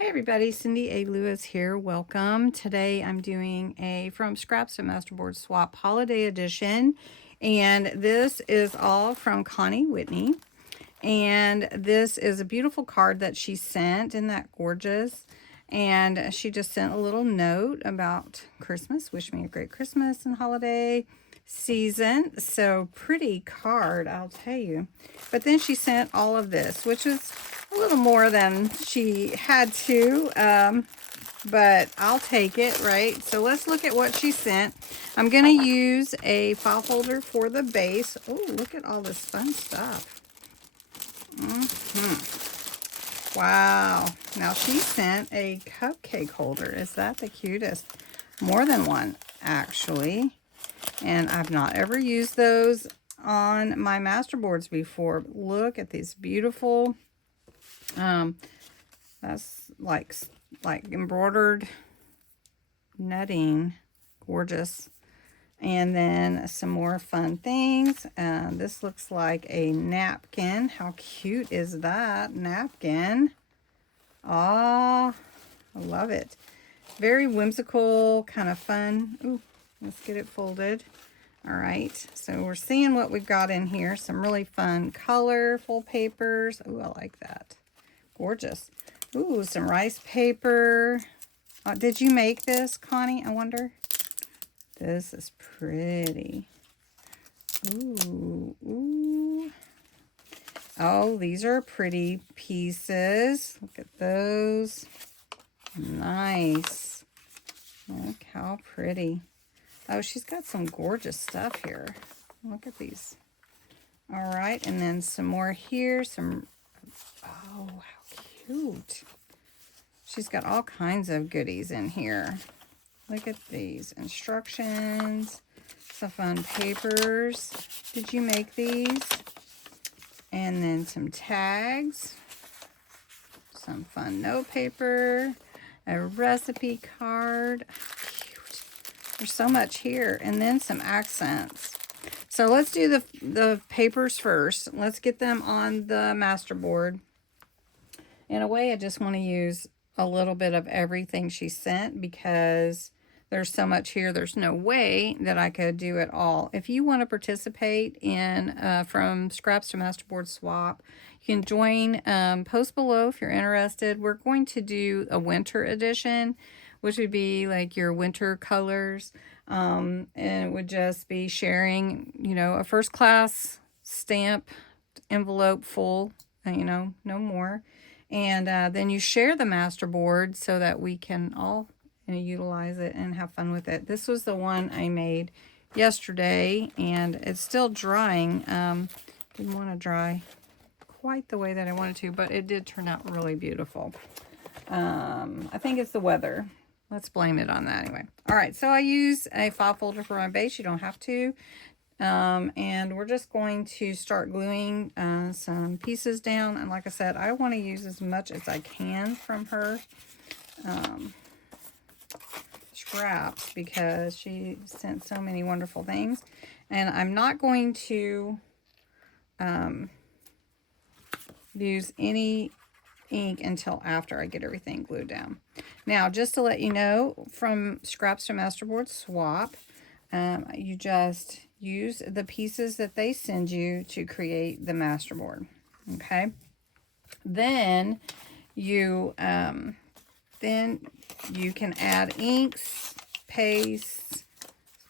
Hey everybody, Cindy A. Lewis here. Welcome. Today I'm doing a From Scraps to Masterboard Swap Holiday Edition. And this is all from Connie Whitney. And this is a beautiful card that she sent. Isn't that gorgeous? And she just sent a little note about Christmas. Wish me a great Christmas and holiday season. So pretty card, I'll tell you. But then she sent all of this, which was a little more than she had to, but I'll take it, right? So let's look at what she sent. I'm going to use a file folder for the base. Oh, look at all this fun stuff. Wow. Now she sent a cupcake holder. Is that the cutest? More than one, actually. And I've not ever used those on my masterboards before. But look at these beautiful, that's like embroidered netting. Gorgeous. And then some more fun things. This looks like a napkin. How cute is that napkin? Ah, I love it. Very whimsical, kind of fun. Ooh, let's get it folded. All right, so we're seeing what we've got in here. Some really fun, colorful papers. Ooh, I like that. Gorgeous. Ooh, some rice paper. Did you make this, Connie? I wonder. This is pretty. Ooh, ooh. Oh, these are pretty pieces. Look at those. Nice. Look how pretty. Oh, she's got some gorgeous stuff here. Look at these. All right, and then some more here. Oh, how cute. She's got all kinds of goodies in here. Look at these instructions, some fun papers. Did you make these? And then some tags, some fun note paper, a recipe card. Cute. There's so much here. And then some accents. So let's do the papers first. Let's get them on the masterboard. In a way, I just want to use a little bit of everything she sent because there's so much here. There's no way that I could do it all. If you want to participate in From Scraps to Masterboard Swap, you can join. Post below if you're interested. We're going to do a winter edition, which would be like your winter colors. And it would just be sharing, you know, a first class stamp envelope full, no more. And then you share the masterboard so that we can all utilize it and have fun with it. This was the one I made yesterday, and it's still drying. Didn't want to dry quite the way that I wanted to, but it did turn out really beautiful. I think it's the weather. Let's blame it on that anyway. All right, so I use a file folder for my base. You don't have to. And we're just going to start gluing some pieces down. And like I said, I want to use as much as I can from her scraps because she sent so many wonderful things. And I'm not going to use any ink until after I get everything glued down. Now, just to let you know, From Scraps to Masterboard Swap, you just use the pieces that they send you to create the masterboard. Okay. Then you can add inks, pastes,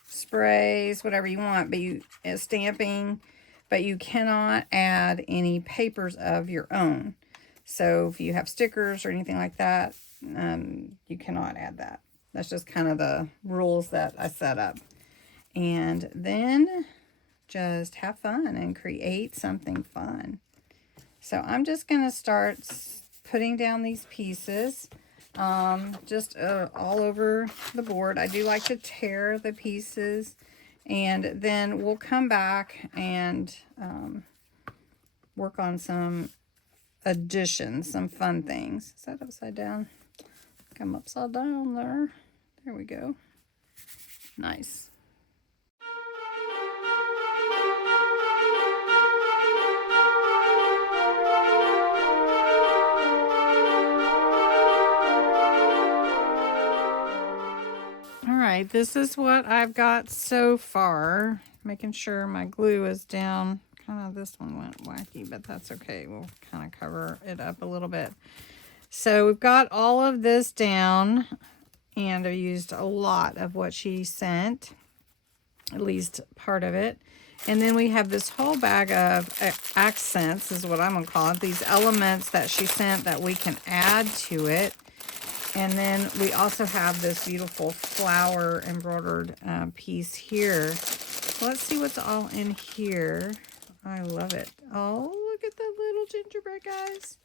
sprays, whatever you want, but stamping, but you cannot add any papers of your own. So if you have stickers or anything like that, you cannot add that. That's just kind of the rules that I set up. And then just have fun and create something fun. So I'm just going to start putting down these pieces just all over the board. I do like to tear the pieces, and then we'll come back and work on some additions, some fun things. Is that upside down? Come upside down there. There we go. Nice. right, this is what I've got so far. Making sure my glue is down. Kind of, this one went wacky, but that's okay. We'll kind of cover it up a little bit. So we've got all of this down, and I used a lot of what she sent, at least part of it. And then we have this whole bag of accents, is what I'm going to call it. These elements that she sent that we can add to it. And then we also have this beautiful flower embroidered piece here. So let's see what's all in here. I love it. Oh, look at the little gingerbread guys.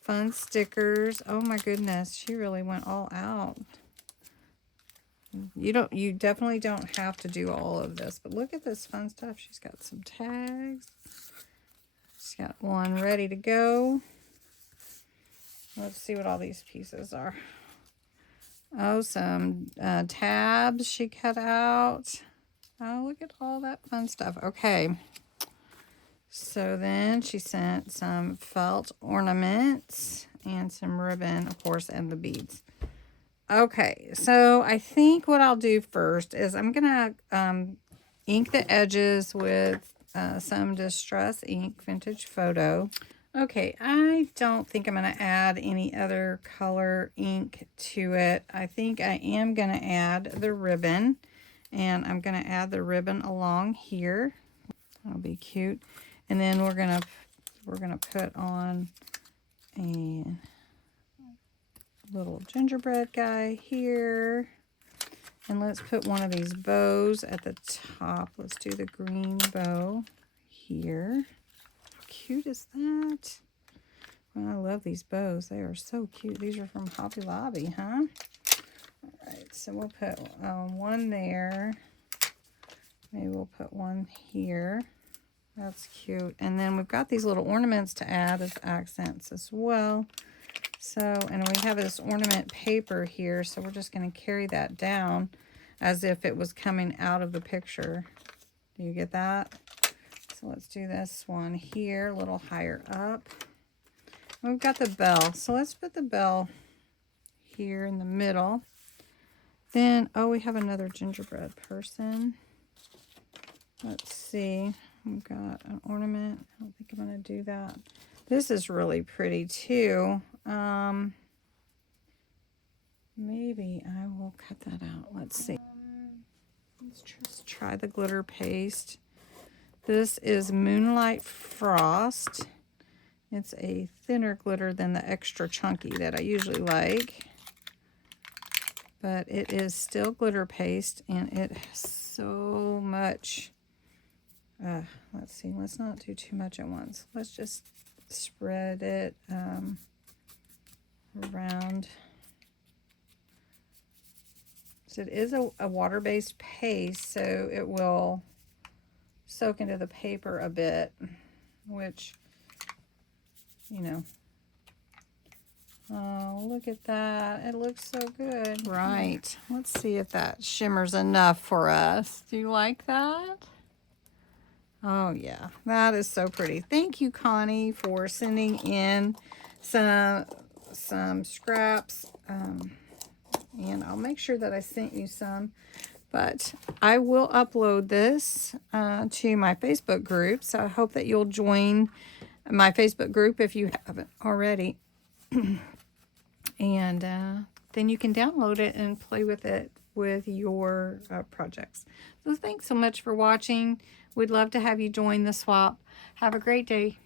Fun stickers. Oh my goodness, she really went all out. You definitely don't have to do all of this, but look at this fun stuff. She's got some tags. She's got one ready to go. Let's see what all these pieces are. Oh, some tabs she cut out. Oh, look at all that fun stuff. Okay. So then she sent some felt ornaments and some ribbon, of course, and the beads. Okay, so I think what I'll do first is I'm going to ink the edges with some Distress Ink Vintage Photo. Okay, I don't think I'm going to add any other color ink to it. I think I am going to add the ribbon, and I'm going to add the ribbon along here. That'll be cute. And then we're gonna put on a little gingerbread guy here. And let's put one of these bows at the top. Let's do the green bow here. How cute is that? Well, I love these bows. They are so cute. These are from Hobby Lobby, huh? All right, so we'll put one there. Maybe we'll put one here. That's cute. And then we've got these little ornaments to add as accents as well. So, and we have this ornament paper here, so we're just going to carry that down as if it was coming out of the picture. Do you get that? So let's do this one here, a little higher up. And we've got the bell. So let's put the bell here in the middle. Then, oh, we have another gingerbread person. Let's see. We've got an ornament. I don't think I'm going to do that. This is really pretty too. Maybe I will cut that out. Let's see. Let's just try the glitter paste. This is Moonlight Frost. It's a thinner glitter than the extra chunky that I usually like. But it is still glitter paste, and it has so much. Let's see, let's not do too much at once. Let's just spread it around. So it is a water-based paste, so it will soak into the paper a bit, which, you know. Oh, look at that. It looks so good. Right. Let's see if that shimmers enough for us. Do you like that? Oh, yeah. That is so pretty. Thank you, Connie, for sending in some scraps. And I'll make sure that I sent you some. But I will upload this to my Facebook group. So I hope that you'll join my Facebook group if you haven't already. And then you can download it and play with it with your projects. So thanks so much for watching. We'd love to have you join the swap. Have a great day.